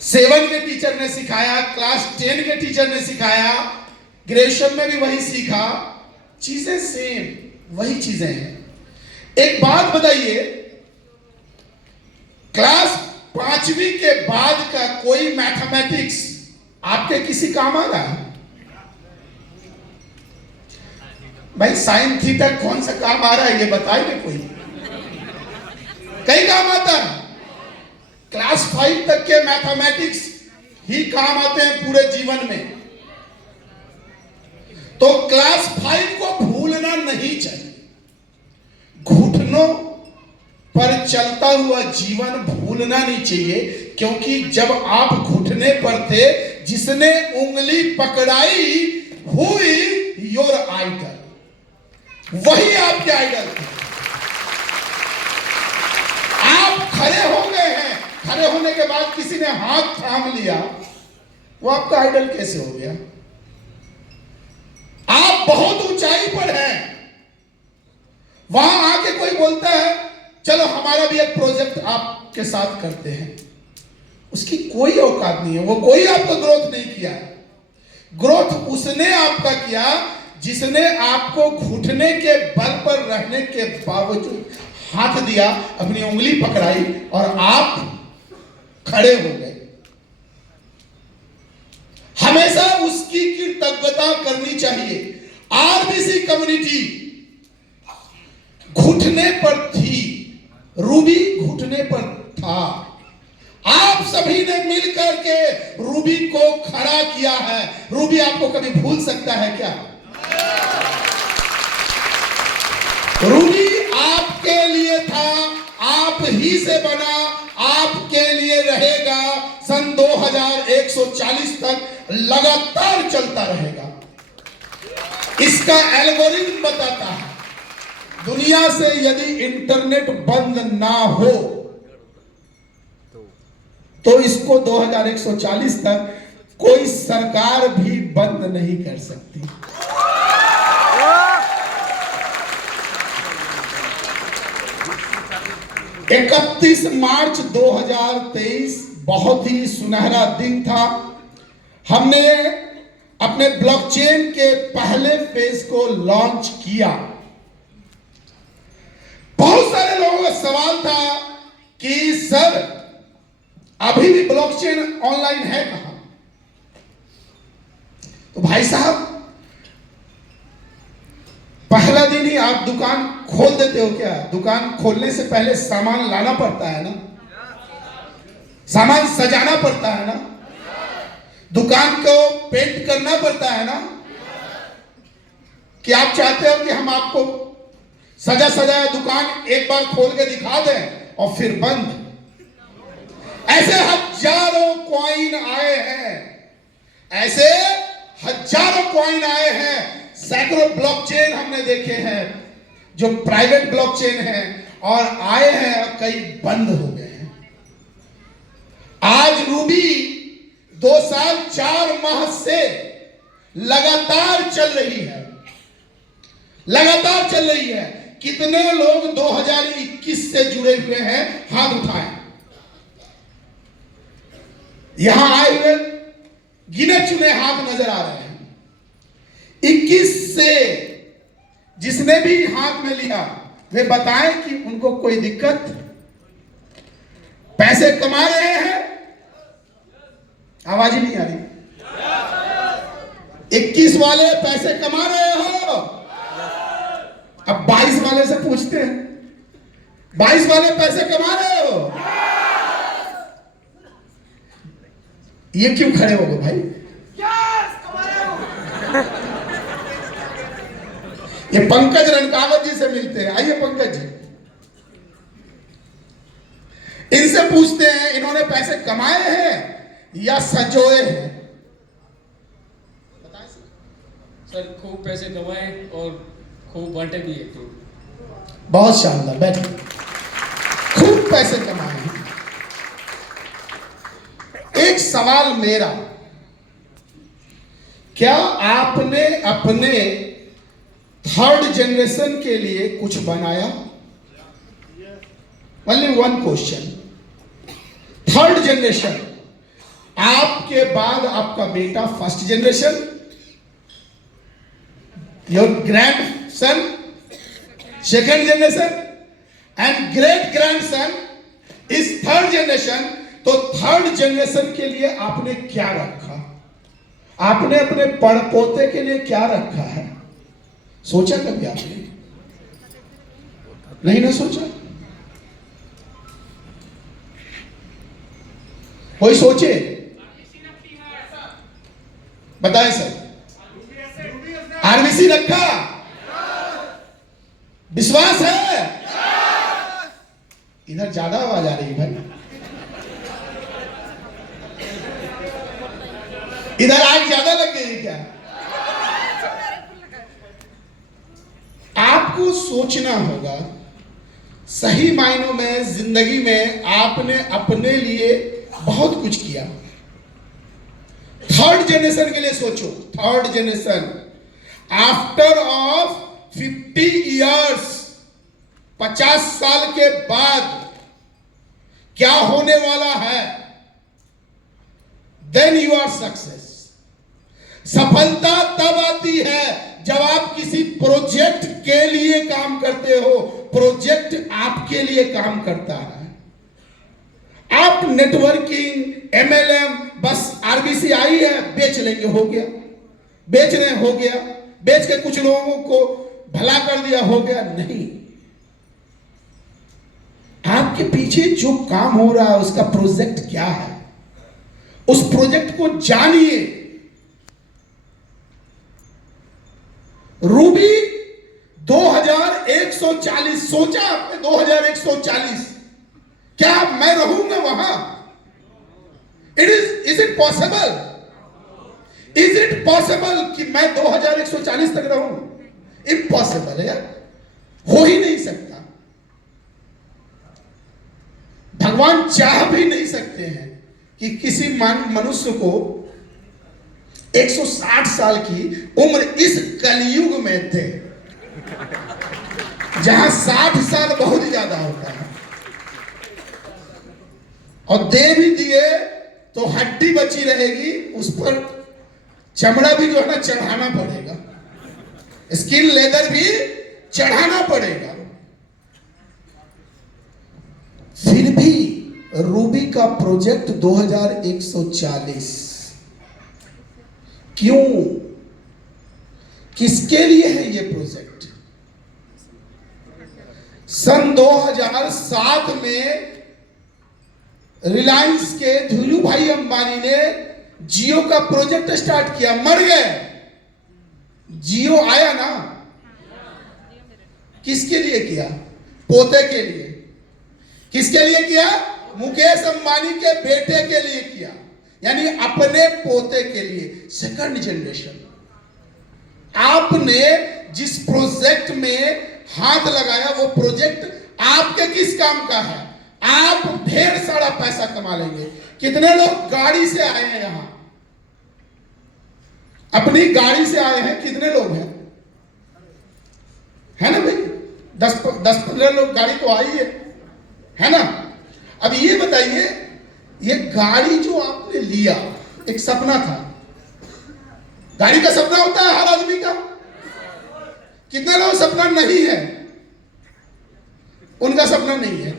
7 के टीचर ने सिखाया, क्लास 10 के टीचर ने सिखाया, ग्रेजुएशन में भी वही सीखा, चीजें सेम वही चीजें हैं। एक बात बताइए, क्लास 5वीं के बाद का कोई मैथमेटिक्स आपके किसी काम आ रहा है? भाई साइन थीटा कौन सा काम आ रहा है, ये बताइए कोई। कई काम आता है? क्लास 5 तक के मैथमेटिक्स ही काम आते हैं पूरे जीवन में। तो क्लास 5 को भूलना नहीं चाहिए। घुटनों पर चलता हुआ जीवन भूलना नहीं चाहिए, क्योंकि जब आप घुटने पर थे, जिसने उंगली पकड़ाई हुई योर आइडल, वही आपके आइडल थे। आप खड़े हो गए हैं, खड़े होने के बाद किसी ने हाथ थाम लिया, वो आपका आइडल कैसे हो गया? आप बहुत ऊंचाई पर हैं, वहां आके कोई बोलता है चलो हमारा भी एक प्रोजेक्ट आपके साथ करते हैं, उसकी कोई औकात नहीं है, वो कोई आपको ग्रोथ नहीं किया है। ग्रोथ उसने आपका किया जिसने आपको घुटने के बल पर रहने के बावजूद हाथ दिया, अपनी उंगली पकड़ाई और आप खड़े हो गए। हमेशा उसकी कृतज्ञता करनी चाहिए। आरबीसी कम्युनिटी घुटने पर थी, रूबी घुटने पर था, आप सभी ने मिलकर के रूबी को खड़ा किया है। रूबी आपको कभी भूल सकता है क्या? रूबी आपके लिए था, आप ही से बना, आपके लिए रहेगा, सन 2140 तक लगातार चलता रहेगा। इसका एल्गोरिथम बताता है, दुनिया से यदि इंटरनेट बंद ना हो तो इसको 2140 तक कोई सरकार भी बंद नहीं कर सकती। इकतीस मार्च 2023 बहुत ही सुनहरा दिन था। हमने अपने ब्लॉकचेन के पहले फेज को लॉन्च किया। बहुत सारे लोगों का सवाल था कि सर अभी भी ब्लॉकचेन ऑनलाइन है कहां? तो भाई साहब, पहला दिन ही आप दुकान खोल देते हो क्या? दुकान खोलने से पहले सामान लाना पड़ता है ना, सामान सजाना पड़ता है ना, दुकान को पेंट करना पड़ता है ना। कि आप चाहते हो कि हम आपको सजा सजाया दुकान एक बार खोल के दिखा दें और फिर बंद? ऐसे हजारों कॉइन आए हैं, ऐसे हजारों कॉइन आए हैं। सैकड़ों ब्लॉकचेन हमने देखे हैं जो प्राइवेट ब्लॉकचेन हैं, और आए हैं और कई बंद हो गए हैं। आज रूबी 2 साल 4 माह से लगातार चल रही है, लगातार चल रही है। कितने लोग 2021 से जुड़े हुए हैं? हाथ उठाएं। यहां आए हुए गिने चुने हाथ नजर आ रहे हैं। 21 से जिसने भी हाथ में लिया, वे बताएं कि उनको कोई दिक्कत, पैसे कमा रहे हैं? आवाज ही नहीं आ रही। 21 वाले पैसे कमा रहे हो? अब 22 वाले से पूछते हैं, 22 वाले पैसे कमा रहे हो? ये क्यों खड़े हो गए भाई? ये पंकज रणकावत जी से मिलते हैं। आइए पंकज जी, इनसे पूछते हैं इन्होंने पैसे कमाए हैं या सजोए हैं? बताएं सर। खूब पैसे कमाए और खूब बांटे भी है। तो बहुत शानदार, बैठिए। खूब पैसे कमाए हैं। एक सवाल मेरा, क्या आपने अपने 3rd जनरेशन के लिए कुछ बनाया? Only one question. 3rd generation, आपके बाद आपका बेटा first generation, your grand son second generation, and great grand son is third generation. तो थर्ड जनरेशन के लिए आपने क्या रखा? आपने अपने पड़पोते के लिए क्या रखा है? सोचा कभी आपने? नहीं ना सोचा? कोई सोचे? बताएं सर। आरबीसी रखा? विश्वास है? इधर ज्यादा आवाज आ रही है भाई, इधर आग ज्यादा लग गई क्या? आपको सोचना होगा, सही मायनों में जिंदगी में आपने अपने लिए बहुत कुछ किया। थर्ड जनरेशन के लिए सोचो। Third generation after of 50 years, 50 साल के बाद क्या होने वाला है? Then you are success. सफलता तब आती है जब आप किसी प्रोजेक्ट के लिए काम करते हो, प्रोजेक्ट आपके लिए काम करता है। आप नेटवर्किंग, एमएलएम, बस आरबीसी आई है बेच लेंगे, हो गया, बेच रहे हो गया, बेच के कुछ लोगों को भला कर दिया, हो गया, नहीं। आपके पीछे जो काम हो रहा है उसका प्रोजेक्ट क्या है, उस प्रोजेक्ट को जानिए। रूबी 2140, सोचा आपने 2140? क्या मैं रहूंगा वहां? Is it possible? Is it possible कि मैं 2140 तक रहूं? इम्पॉसिबल है यार, हो ही नहीं सकता। भगवान चाह भी नहीं सकते हैं कि किसी मनुष्य को 160 साल की उम्र इस कलयुग में दे, जहां 60 साल बहुत ज्यादा होता है, और दे भी दिए तो हड्डी बची रहेगी, उस पर चमड़ा भी जो है ना चढ़ाना पड़ेगा, स्किन लेदर भी चढ़ाना पड़ेगा। फिर भी रूबी का प्रोजेक्ट 2140 क्यों? किसके लिए है ये प्रोजेक्ट? सन 2007 में रिलायंस के धीरू भाई अंबानी ने जियो का प्रोजेक्ट स्टार्ट किया, मर गए, जियो आया ना। किसके लिए किया? पोते के लिए। किसके लिए किया? मुकेश अंबानी के बेटे के लिए किया, यानी अपने पोते के लिए, सेकंड जनरेशन। आपने जिस प्रोजेक्ट में हाथ लगाया वो प्रोजेक्ट आपके किस काम का है? आप ढेर सारा पैसा कमा लेंगे। कितने लोग गाड़ी से आए हैं यहां? अपनी गाड़ी से आए हैं, कितने लोग हैं? है ना भाई, 10-15 लोग गाड़ी तो आई है ना। अब ये बताइए, ये गाड़ी जो आपने लिया एक सपना था। गाड़ी का सपना होता है हर आदमी का। कितने लोग सपना नहीं है? उनका सपना नहीं है।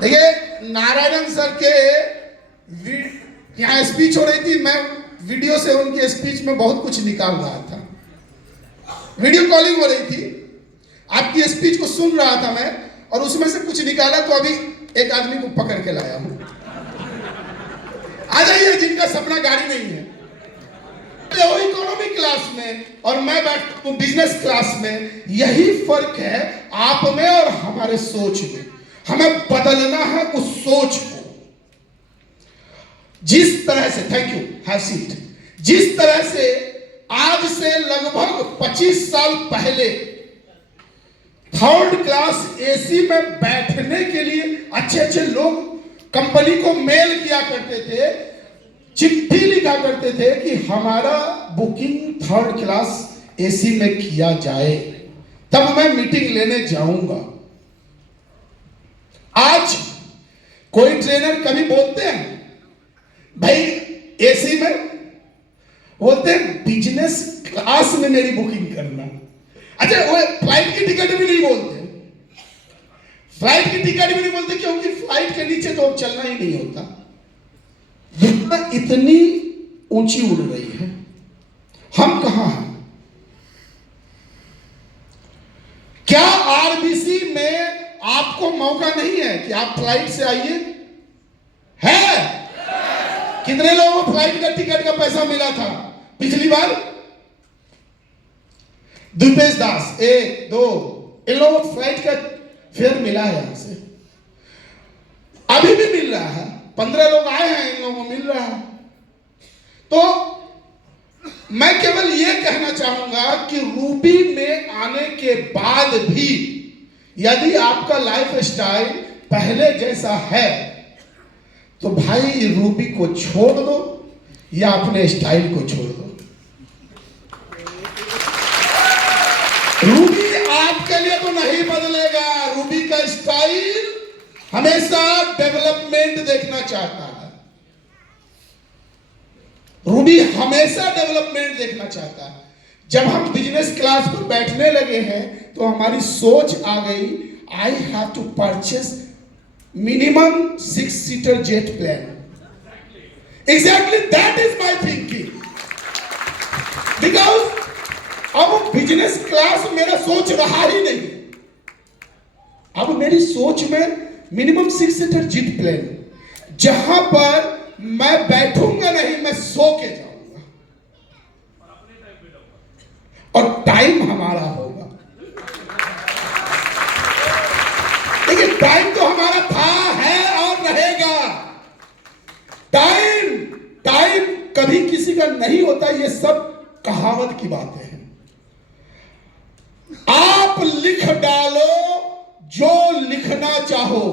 देखिए नारायण सर के यहाँ स्पीच हो रही थी, मैं वीडियो से उनके स्पीच में बहुत कुछ निकाल रहा था। वीडियो कॉलिंग हो रही थी, आपकी स्पीच को सुन रहा था मैं, और उसमें से कुछ निकाला तो अभी एक आदमी को पकड़ के लाया हूं। आ जाइए जिनका सपना गाड़ी नहीं है। वो इकोनॉमी क्लास में और मैं बैठता हूं बिजनेस क्लास में। यही फर्क है आप में और हमारे सोच में। हमें बदलना है उस सोच को। जिस तरह से, थैंक यू, हैव सीट, जिस तरह से आज से लगभग 25 साल पहले थर्ड क्लास एसी में बैठने के लिए अच्छे अच्छे लोग कंपनी को मेल किया करते थे, चिट्ठी लिखा करते थे कि हमारा बुकिंग थर्ड क्लास एसी में किया जाए, तब मैं मीटिंग लेने जाऊंगा। आज कोई ट्रेनर कभी बोलते हैं भाई एसी में, बोलते हैं बिजनेस क्लास में मेरी बुकिंग करना। अच्छा, वो फ्लाइट की टिकट भी नहीं बोलते, फ्लाइट की टिकट भी नहीं बोलते, क्योंकि फ्लाइट के नीचे तो चलना ही नहीं होता। दुनिया इतनी ऊंची उड़ रही है, हम कहां हैं? क्या आरबीसी में आपको मौका नहीं है कि आप फ्लाइट से आइए? है? कितने लोगों को फ्लाइट का टिकट का पैसा मिला था पिछली बार? दीपेश दास, 1 2, इन लोगों को फ्लाइट का फेयर मिला है, यहां से अभी भी मिल रहा है। 15 लोग आए हैं, इन लोगों को मिल रहा है। तो मैं केवल यह कहना चाहूंगा कि रूबी में आने के बाद भी यदि आपका लाइफ स्टाइल पहले जैसा है तो भाई रूबी को छोड़ दो या अपने स्टाइल को छोड़ दो। रूबी आपके लिए तो नहीं बदलेगा। रूबी का स्टाइल हमेशा डेवलपमेंट देखना चाहता है। रूबी हमेशा डेवलपमेंट देखना चाहता है। जब हम बिजनेस क्लास पर बैठने लगे हैं तो हमारी सोच आ गई, I have to purchase minimum 6 seater jet plane. Exactly that is my thinking, because अब बिजनेस क्लास मेरा सोच रहा ही नहीं। अब मेरी सोच में मिनिमम 6 सीटर जेट प्लेन, जहां पर मैं बैठूंगा नहीं, मैं सो के जाऊंगा और टाइम हमारा होगा। देखिए, टाइम तो हमारा था, है और रहेगा। टाइम कभी किसी का नहीं होता, ये सब कहावत की बातें हैं। आप लिख डालो जो लिखना चाहो,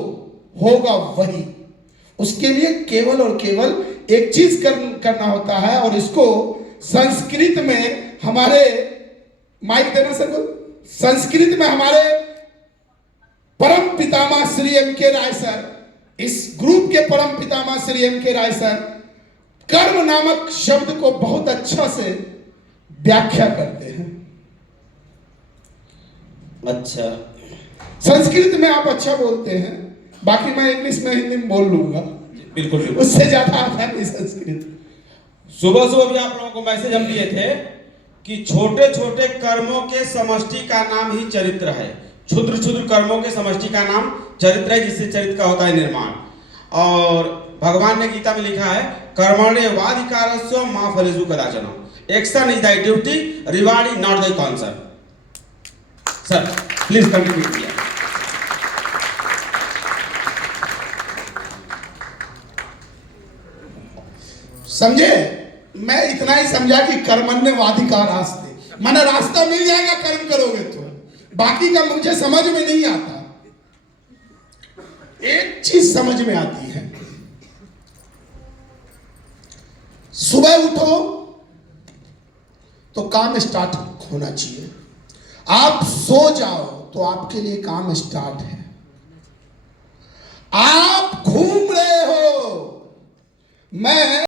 होगा वही। उसके लिए केवल और केवल एक चीज करना होता है, और इसको संस्कृत में हमारे माइक देना सर को, संस्कृत में हमारे परम पितामह श्री M.K. राय सर, इस ग्रुप के परम पितामह श्री M.K. राय सर कर्म नामक शब्द को बहुत अच्छा से व्याख्या करते हैं। अच्छा, संस्कृत में आप अच्छा बोलते हैं, बाकी मैं इंग्लिश में हिंदी में बोल लूंगा, बिल्कुल बिल्कुल। उससे ज्यादा आता नहीं संस्कृत। सुबह सुबह भी आप लोगों को मैसेज हम दिए थे कि छोटे छोटे कर्मों के समष्टि का नाम ही चरित्र है। क्षुद्र क्षुद्र कर्मों के समष्टि का नाम चरित्र है, जिससे चरित्र का होता है निर्माण। और भगवान ने गीता में लिखा है, कर्मण्येवाधिकारस्य मा फलेषु कदाचन। Action is thy duty, reward is not thy concern. Sir please continue किया। समझे? मैं इतना ही समझा कि कर्मण्येवाधिकार रास्ते, माने रास्ता मिल जाएगा कर्म करोगे तो, बाकी का मुझे समझ में नहीं आता। एक चीज समझ में आती है, सुबह उठो तो काम स्टार्ट होना चाहिए। आप सो जाओ तो आपके लिए काम स्टार्ट है। आप घूम रहे हो, मैं